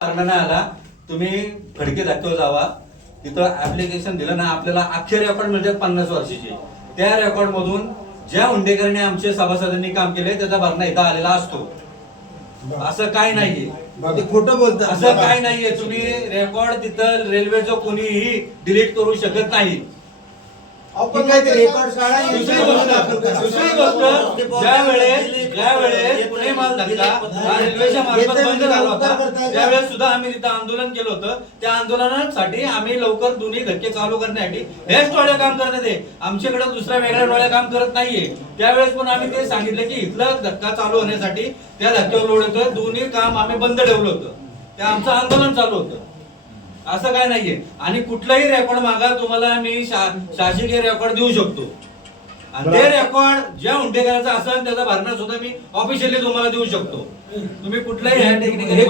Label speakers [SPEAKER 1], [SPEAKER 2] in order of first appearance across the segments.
[SPEAKER 1] नाही आला तुम्ही फडके धक्क्यावर जावा. तिथं ऍप्लिकेशन दिलं ना आपल्याला अख्खे रेकॉर्ड मिळतात पन्नास वर्षाचे. त्या रेकॉर्ड मधून ज्या हुंडेकरने आमच्या सभासदांनी काम केले त्याचा भरणा इथं आलेला असतो. असं काय नाहीये.
[SPEAKER 2] खोटं बोलतात.
[SPEAKER 1] असं काय नाहीये. तुम्ही रेकॉर्ड तिथं रेल्वेचं कोणीही डिलीट करू शकत नाही.
[SPEAKER 2] ठीक आहे, ते रेकॉर्ड काढा
[SPEAKER 1] दुसरी गोष्ट दुसरी गोष्ट ज्या वेळेस ज्या वेळेस पुणे माल धक्का हा रेल्वेच्या मार्फत बंद झाला होता. त्यावेळेस सुद्धा आम्ही तिथं आंदोलन केलं होतं त्या आंदोलनासाठी आम्ही लवकर दोन्ही धक्के चालू करण्यासाठी हेच टोळ्या काम करण्यात आहे आमच्याकडे दुसऱ्या वेगळ्या टोळ्या काम करत नाहीये. त्यावेळेस पण आम्ही ते सांगितलं की इथलं धक्का चालू होण्यासाठी त्या धक्क्यावर लोड येतोय. दोन्ही काम आम्ही बंद ठेवलं होतं. ते आमचं आंदोलन चालू होतं. असं काय नाहीये. आणि कुठलाही रेकॉर्ड मागा तुम्हाला मी शासकीय रेकॉर्ड देऊ शकतो. आणि ते रेकॉर्ड ज्या हुंडेकरांचा असेल त्याचा भरणा सुद्धा मी ऑफिशियली तुम्हाला देऊ शकतो. तुम्ही कुठलाही ह्या टेक्निकली
[SPEAKER 2] हे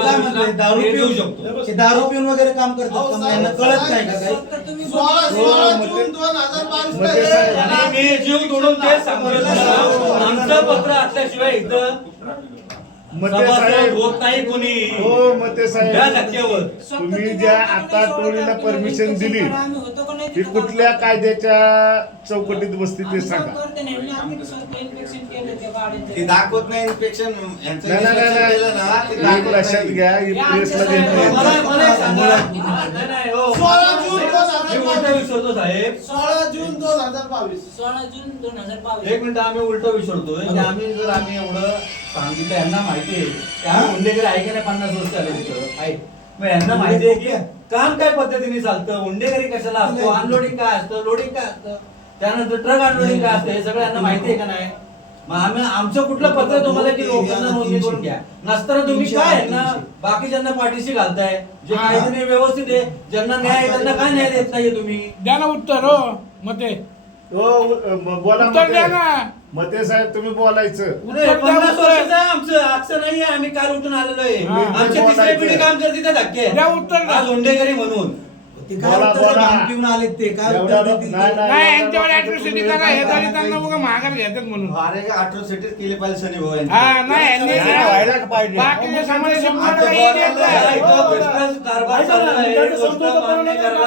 [SPEAKER 2] दारू
[SPEAKER 1] देऊ
[SPEAKER 2] पिऊन
[SPEAKER 1] शकतो.
[SPEAKER 2] दारू पिऊन वगैरे काम करतात का? यांना कळत नाही का काही?
[SPEAKER 3] सोळा सोळा जून दोन हजार बावीस
[SPEAKER 4] मग ते साहेब-
[SPEAKER 1] आणि मी जीव तोडून तेच सांगतो तुम्हाला. आमचं पत्र असल्याशिवाय इथं सभासद
[SPEAKER 4] साहेब
[SPEAKER 1] होत नाही कोणी.
[SPEAKER 4] हो मते
[SPEAKER 1] त्या
[SPEAKER 4] साहेब
[SPEAKER 1] धक्क्यावर.
[SPEAKER 4] तुम्ही ज्या आता टोळीला परमिशन दिली. ती कुठल्या कायद्याच्या चौकटीत बसती ते सांगा.
[SPEAKER 3] ते दाखवत नाही इन्स्पेक्शन यांचं
[SPEAKER 4] नाही नाही
[SPEAKER 3] inspection केलं ना, ते
[SPEAKER 4] नाही
[SPEAKER 3] दाखवत
[SPEAKER 4] एक लक्षात
[SPEAKER 3] नाही.
[SPEAKER 4] घ्या ही प्रेसला देत
[SPEAKER 1] मला
[SPEAKER 4] नाही
[SPEAKER 1] मला एक सांगा. नाही, नाही, हो.
[SPEAKER 3] सोळा जून दोन हजार
[SPEAKER 1] मी उलट विचारतो साहेब.
[SPEAKER 3] सोळा जून दोन हजार बावीस.
[SPEAKER 5] सोळा जून दोन हजार बावीस.
[SPEAKER 1] एक मिनिट आम्ही उलट विचारतोय की आम्ही जर आम्ही एवढं सांगितलं यांना माहिती आहे. की आम्ही हुंडेकर आहे की नाही पन्नास वर्ष आले तिथं आहे मग यांना माहिती आहे की काम काय पद्धतीने चालतं? हुंडेकरी कशाला असतो? अनलोडिंग काय असतं? लोडिंग काय असतं? त्यानंतर ट्रक अनलोडिंग काय असतं? हे सगळं यांना माहिती आहे का नाही? मग आम्ही आमचं कुठलं पत्र तुम्हाला की लोकांना नोंदणी करून घ्या? नसताना तुम्ही काय यांना बाकीच्यांना पाठीशी घालताय? जे काहीतरी व्यवस्थित आहे ज्यांना न्याय आहे, त्यांना काय न्याय देत नाहीये तुम्ही?
[SPEAKER 6] द्या ना उत्तर हो मते.
[SPEAKER 4] हो बोला
[SPEAKER 6] उत्तर द्या
[SPEAKER 4] मते
[SPEAKER 6] ना
[SPEAKER 4] मते साहेब तुम्ही बोलायचं
[SPEAKER 1] पन्नास. वर्षाचं आहे आमचं असं नाहीये आम्ही काल उठून आलेलो आहे
[SPEAKER 6] हा.
[SPEAKER 1] आमच्या तिसऱ्या पिढी काम करते त्या धक्के
[SPEAKER 6] द्या उत्तर.
[SPEAKER 1] आज हुंडेकरी म्हणून
[SPEAKER 2] ते काय
[SPEAKER 4] बोला,
[SPEAKER 2] उत्तर
[SPEAKER 4] बोला.
[SPEAKER 2] भांग पिऊन आलेत ते काय
[SPEAKER 4] एवढा
[SPEAKER 2] उत्तर
[SPEAKER 4] लो-
[SPEAKER 2] देतील
[SPEAKER 4] नाही,
[SPEAKER 2] ते?
[SPEAKER 4] नाही.
[SPEAKER 6] नाही यांच्यावर अॅट्रॉसिटी करा हे तरी त्यांना बघा माघार घेतात म्हणून
[SPEAKER 3] अरे अठरा केले पाहिजे सनी भाऊ यांनी.
[SPEAKER 6] हा नाही यांनी
[SPEAKER 4] नाही, व्हायला पाहिजे.
[SPEAKER 6] बाकीच्या समाजाच्या
[SPEAKER 1] आता
[SPEAKER 6] मुलाला
[SPEAKER 1] बोलायला
[SPEAKER 6] इडियट आहे.
[SPEAKER 1] इथं भ्रष्टाचार कारभार चाललेला आहे. गोष्ट मान्य करायला